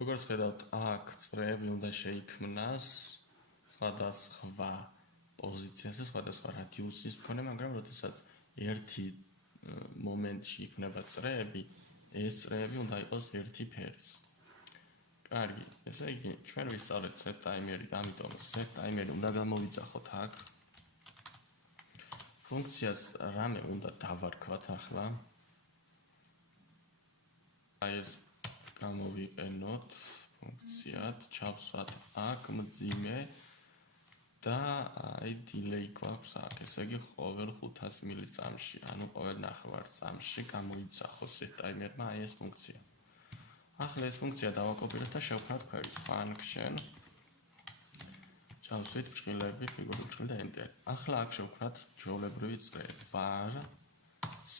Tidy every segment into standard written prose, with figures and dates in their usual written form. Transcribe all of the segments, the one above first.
როგორც ხედავთ, აქ წრეები უნდა შეიქმნას სხვადასხვა პოზიციაზე, სხვადასხვა რადიუსის მქონე, მაგრამ როდესაც ერთი მომენტში იქნება წრეები, ეს წრეები უნდა იყოს ერთი ფერის. კარგი, ესე იგი, ჩვენ ვისწავლეთ set timer-ით, ამიტომ set timer-ი უნდა გამოვიძახოთ აქ. ფუნქციას რამე უნდა დავარქვათ ახლა. აი ეს გამოვიყენოთ ფუნქციად, ჩავსვათ აქ მძიმე და აი delay გვაქვს აქ, ესე იგი ყოველ 500 მილიწამში, ანუ ყოველ ნახევარ წამში გამოიძახოს set timer-მა აი ეს ფუნქცია. ახლა ეს ფუნქცია დავაკოპიროთ და შევქმნათ ქვევით function. ჩავსვით ბრწყილები, ფიგურული ბრწყილი და enter. ახლა აქ შევქმნათ ჩვეულებრივი წრეები. var c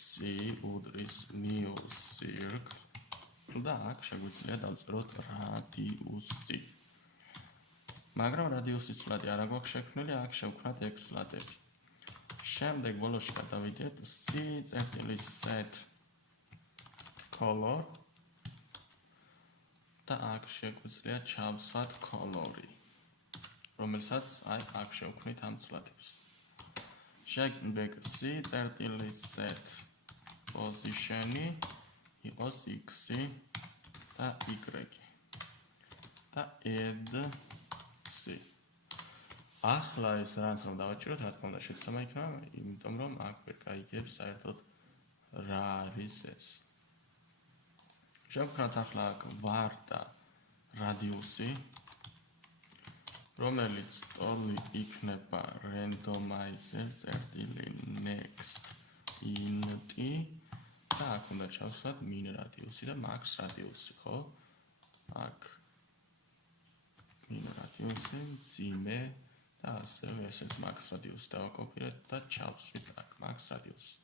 უდრის new circle და აქ შეგვიძლია დავწეროთ რადიუსი. მაგრამ რადიუსის ცვლადი არ გვაქვს შექმნილი, აქ შევქმნათ 6 ცვლადები. შემდეგ ბოლოში გადავიდეთ c.set color და აქ შეგვიძლია ჩავსვათ color-ი, რომელსაც აი აქ შევქმნით ამ ცვლადებს. შემდეგ c.set position-ი იყოს x-ი და y-ი და add c. ახლა ეს რანს რომ დავაჭიროთ, რა თქმა უნდა შეცდომა იქნება, იმიტომ რომ აქ ვერ გაიგებს საერთოდ რა არის ეს. შევქმნათ ახლა აქ var და radius-ი, რომელიც ტოლი იქნება randomizer.next int-ი და აქ უნდა ჩავსვათ min radius-ი და max radius-ი, ხო? აქ min radius-ი, მძიმე და ასევე ესეც max radius-ი დავაკოპირეთ და ჩავსვით აქ max radius-ი.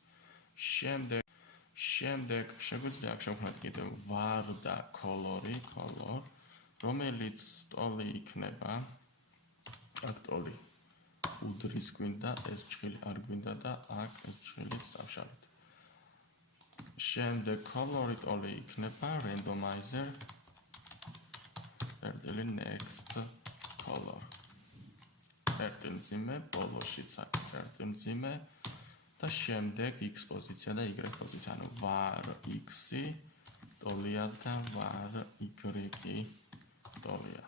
შემდეგ შეგვიძლია აქ შევქმნათ კიდევ var და color-ი, რომელიც ტოლი იქნება, აქ ტოლი უდრის გვინდა, ეს ჭხილი არ გვინდა და აქ ეს ჭხილიც დავშალეთ. შემდეგ color-ი ტოლი იქნება randomizer.next color. წერტილ მძიმე, ბოლოშიც აქ წერტილ მძიმე და შემდეგ x პოზიცია და y პოზიცია, ანუ var x-ი ტოლია და var y-ი ტოლია.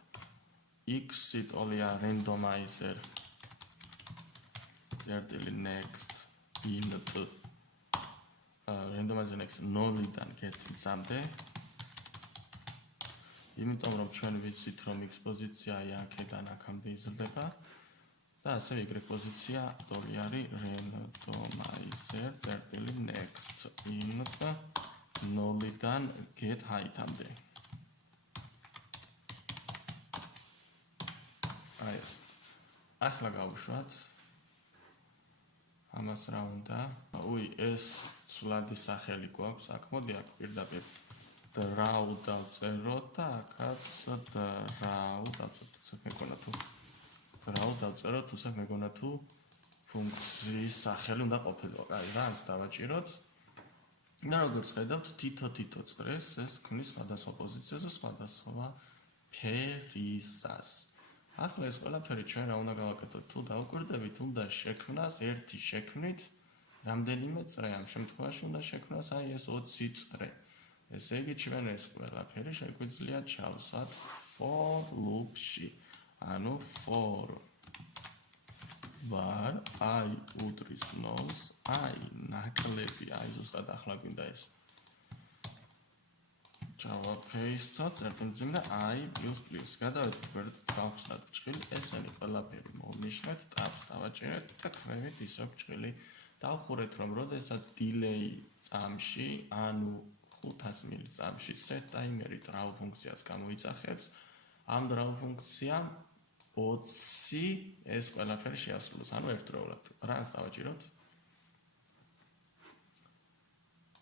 x-ი ტოლია randomizer next int randomizer next 0-დან get-მდე. იმიტომ რომ ჩვენ ვიცით რომ x პოზიცია აი აქედან აქამდე იზრდება და ასევე y პოზიცია ტოლი არის randomizer.next int 0-დან get height-მდე. აი ეს. ახლა გავუშვათ. ამას რა უნდა? ეს ცვლადი სახელი გვაქვს აქ. მოდი აქ პირდაპირ draw დავწეროთ და აქაც draw დავწეროთ. თუცა მეგონა თუ ფუნქციის სახელი უნდა ყოფილიყო. აი, რანს დავაჭიროთ. და როგორც ხედავთ, თითო წრეს ეს ქმნის სხვადასხვა პოზიციაზე სხვადასხვა ფერისას. ახლა ეს ყველაფერი ჩვენ რა უნდა გავაკეთოთ? თუ დავკვირდებით, უნდა შექმნას ერთი შექმნით რამდენიმე წრე. ამ შემთხვევაში უნდა შექმნას აი ეს 20 წრე. ესე იგი ჩვენ ეს ყველაფერი შეგვიძლია ჩავსვათ for loop-ში. ანუ for var i უდრის 0-ს, i ნაკლები, აი ზუსტად ახლა გვინდა ეს. ჩავაფეისოთ, წერტილმძიმე და i++. გადავედით გვერდით გავხსნათ ჭხილი, ესენი ყველაფერი მოვნიშნეთ, tabs დავაჭირეთ და ქვევით ისევ ჭხილი. დავხურეთ, რომ როდესაც delay წამში, ანუ 500 მილიწამში set timer-ი draw ფუნქციას გამოიძახებს, ამ draw ფუნქციამ 20 ეს ყველაფერი შეასრულოს, ანუ ერთდროულად. რანს დავაჭიროთ?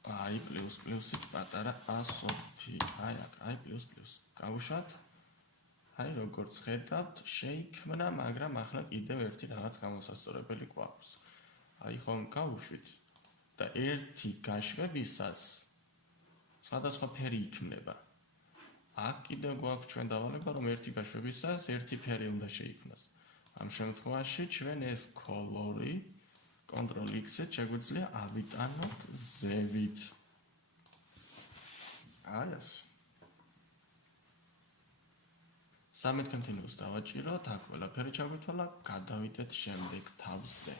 i++-ით პატარა 120, აი აქ, i++. გავუშვათ. აი როგორც ხედავთ, შეიქმნა, მაგრამ ახლა კიდევ ერთი რაღაც გამოსასწორებელი გვაქვს. აი ხომ გავუშვით და ერთი გაშვებისას სხვადასხვა ფერი იქნება. აქ კიდევ გვაქვს ჩვენ დავალება, რომ ერთი გაშვებისას ერთი ფერი უნდა შეიქმნას. ამ შემთხვევაში ჩვენ ეს color-ი Ctrl-X-ით შეგვიძლია ავიტანოთ ზევით. აი ეს. სამეთ კონტინუს დავაჭიროთ, აქ ყველაფერი ჩაგვითვალა, გადავიდეთ შემდეგ თავზე.